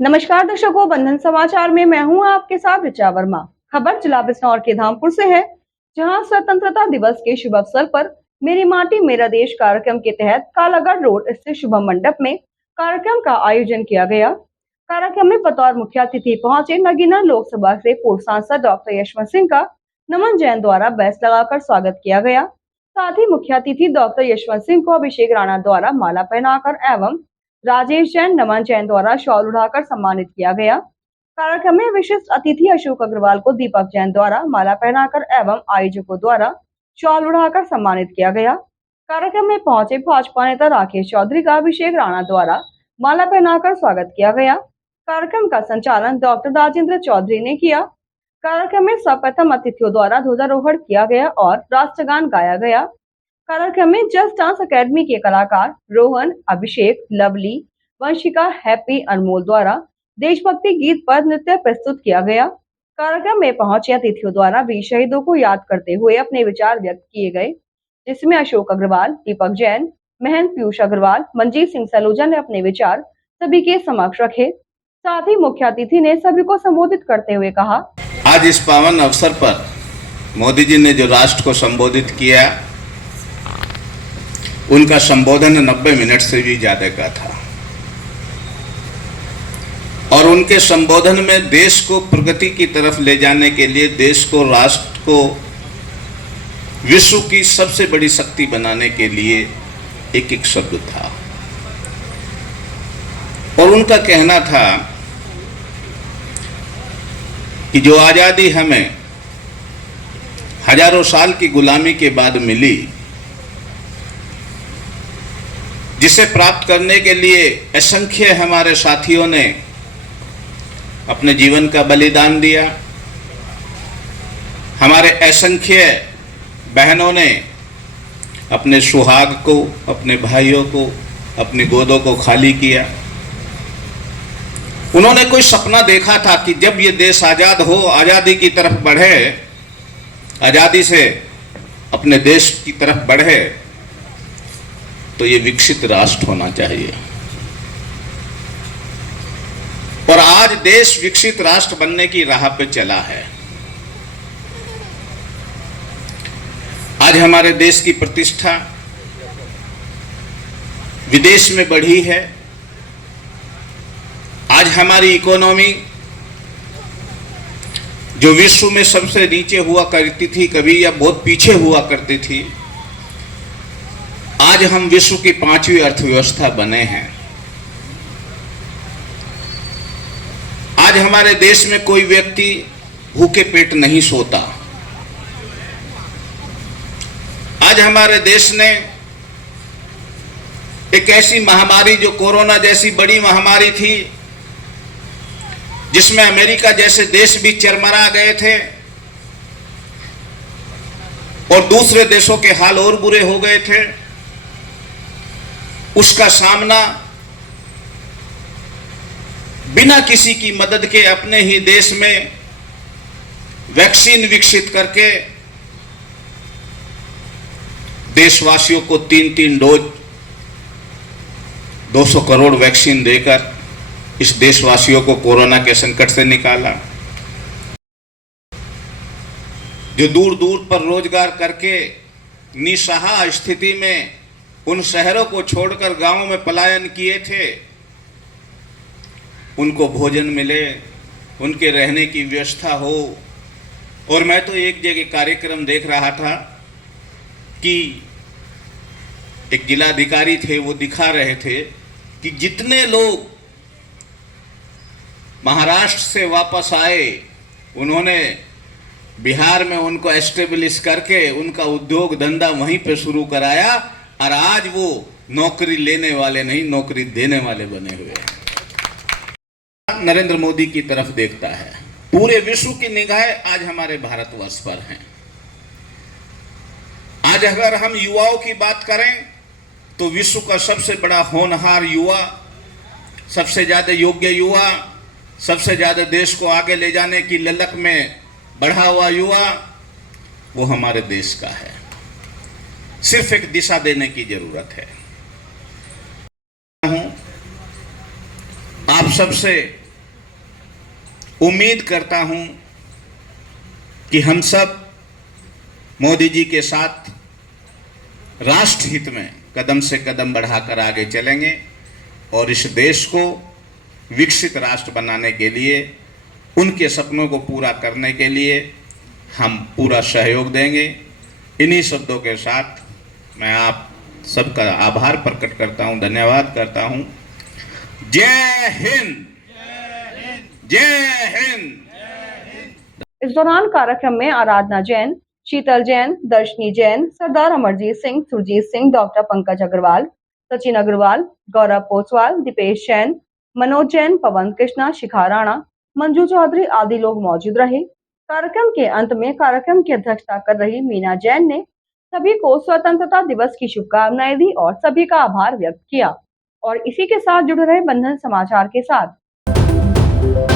नमस्कार दर्शकों, बंधन समाचार में मैं हूं आपके साथ ऋचा वर्मा। खबर जिला बिजनौर के धामपुर से है, जहां स्वतंत्रता दिवस के शुभ अवसर पर मेरी माटी मेरा देश कार्यक्रम के तहत कालागढ़ रोड स्थित शुभम मंडप में कार्यक्रम का आयोजन किया गया। कार्यक्रम में बतौर मुख्य अतिथि पहुंचे नगीना लोकसभा से पूर्व सांसद डॉक्टर यशवंत सिंह का नमन जैन द्वारा बैच लगाकर स्वागत किया गया। साथ ही मुख्य अतिथि डॉक्टर यशवंत सिंह को अभिषेक राणा द्वारा माला पहनाकर एवं राजेश जैन, नमन जैन द्वारा शॉल उड़ाकर सम्मानित किया गया। कार्यक्रम में विशिष्ट अतिथि अशोक अग्रवाल को दीपक जैन द्वारा माला पहनाकर एवं आयोजकों द्वारा शॉल उड़ाकर सम्मानित किया गया। कार्यक्रम में पहुंचे भाजपा नेता राकेश चौधरी का अभिषेक राणा द्वारा माला पहनाकर स्वागत किया गया। कार्यक्रम का संचालन डॉक्टर राजेंद्र चौधरी ने किया। कार्यक्रम में सर्वप्रथम अतिथियों द्वारा ध्वजारोहण किया गया और राष्ट्रगान गाया गया। कार्यक्रम में जस्ट डांस अकेडमी के कलाकार रोहन, अभिषेक, लवली, वंशिका, हैप्पी, अनमोल द्वारा देशभक्ति गीत पर नृत्य प्रस्तुत किया गया। कार्यक्रम में पहुंचे अतिथियों द्वारा वीर शहीदों को याद करते हुए अपने विचार व्यक्त किए गए, जिसमें अशोक अग्रवाल, दीपक जैन, महंत पीयूष अग्रवाल, मंजीत सिंह सलूजा ने अपने विचार सभी के समक्ष रखे। साथ ही मुख्य अतिथि ने सभी को संबोधित करते हुए कहा, आज इस पावन अवसर पर मोदी जी ने जो राष्ट्र को संबोधित किया, उनका संबोधन 90 मिनट से भी ज्यादा का था और उनके संबोधन में देश को प्रगति की तरफ ले जाने के लिए, देश को, राष्ट्र को विश्व की सबसे बड़ी शक्ति बनाने के लिए एक एक शब्द था। और उनका कहना था कि जो आजादी हमें हजारों साल की गुलामी के बाद मिली, जिसे प्राप्त करने के लिए असंख्य हमारे साथियों ने अपने जीवन का बलिदान दिया, हमारे असंख्य बहनों ने अपने सुहाग को, अपने भाइयों को, अपनी गोदों को खाली किया। उन्होंने कोई सपना देखा था कि जब ये देश आजाद हो, आजादी की तरफ बढ़े, आजादी से अपने देश की तरफ बढ़े, तो ये विकसित राष्ट्र होना चाहिए। और आज देश विकसित राष्ट्र बनने की राह पे चला है। आज हमारे देश की प्रतिष्ठा विदेश में बढ़ी है। आज हमारी इकोनॉमी जो विश्व में सबसे नीचे हुआ करती थी कभी, या बहुत पीछे हुआ करती थी, आज हम विश्व की 5वीं अर्थव्यवस्था बने हैं। आज हमारे देश में कोई व्यक्ति भूखे पेट नहीं सोता। आज हमारे देश ने एक ऐसी महामारी, जो कोरोना जैसी बड़ी महामारी थी, जिसमें अमेरिका जैसे देश भी चरमरा गए थे और दूसरे देशों के हाल और बुरे हो गए थे, उसका सामना बिना किसी की मदद के अपने ही देश में वैक्सीन विकसित करके देशवासियों को 3-3 डोज 200 करोड़ वैक्सीन देकर इस देशवासियों को कोरोना के संकट से निकाला। जो दूर दूर पर रोजगार करके निसहाय स्थिति में उन शहरों को छोड़कर गांवों में पलायन किए थे, उनको भोजन मिले, उनके रहने की व्यवस्था हो। और मैं तो एक जगह कार्यक्रम देख रहा था कि एक जिलाधिकारी थे, वो दिखा रहे थे कि जितने लोग महाराष्ट्र से वापस आए, उन्होंने बिहार में उनको एस्टेब्लिश करके उनका उद्योग धंधा वहीं पे शुरू कराया, और आज वो नौकरी लेने वाले नहीं, नौकरी देने वाले बने हुए हैं। नरेंद्र मोदी की तरफ देखता है। पूरे विश्व की निगाहें आज हमारे भारतवर्ष पर हैं। आज अगर हम युवाओं की बात करें तो विश्व का सबसे बड़ा होनहार युवा, सबसे ज्यादा योग्य युवा, सबसे ज्यादा देश को आगे ले जाने की ललक में बढ़ा हुआ युवा, वो हमारे देश का है। सिर्फ एक दिशा देने की जरूरत है। आप सबसे उम्मीद करता हूं कि हम सब मोदी जी के साथ राष्ट्र हित में कदम से कदम बढ़ाकर आगे चलेंगे और इस देश को विकसित राष्ट्र बनाने के लिए, उनके सपनों को पूरा करने के लिए हम पूरा सहयोग देंगे। इन्हीं शब्दों के साथ मैं आप सबका आभार प्रकट करता हूं, धन्यवाद करता हूं। जय हिंद, जय हिंद। इस दौरान कार्यक्रम में आराधना जैन, शीतल जैन, दर्शनी जैन, सरदार अमरजीत सिंह, सुरजीत सिंह, डॉक्टर पंकज अग्रवाल, सचिन अग्रवाल, गौरव पोसवाल, दीपेश जैन, मनोज जैन, पवन कृष्णा, शिखा राणा, मंजू चौधरी आदि लोग मौजूद रहे। कार्यक्रम के अंत में कार्यक्रम की अध्यक्षता कर रही मीना जैन ने सभी को स्वतंत्रता दिवस की शुभकामनाएं दी और सभी का आभार व्यक्त किया। और इसी के साथ जुड़े रहे बंधन समाचार के साथ।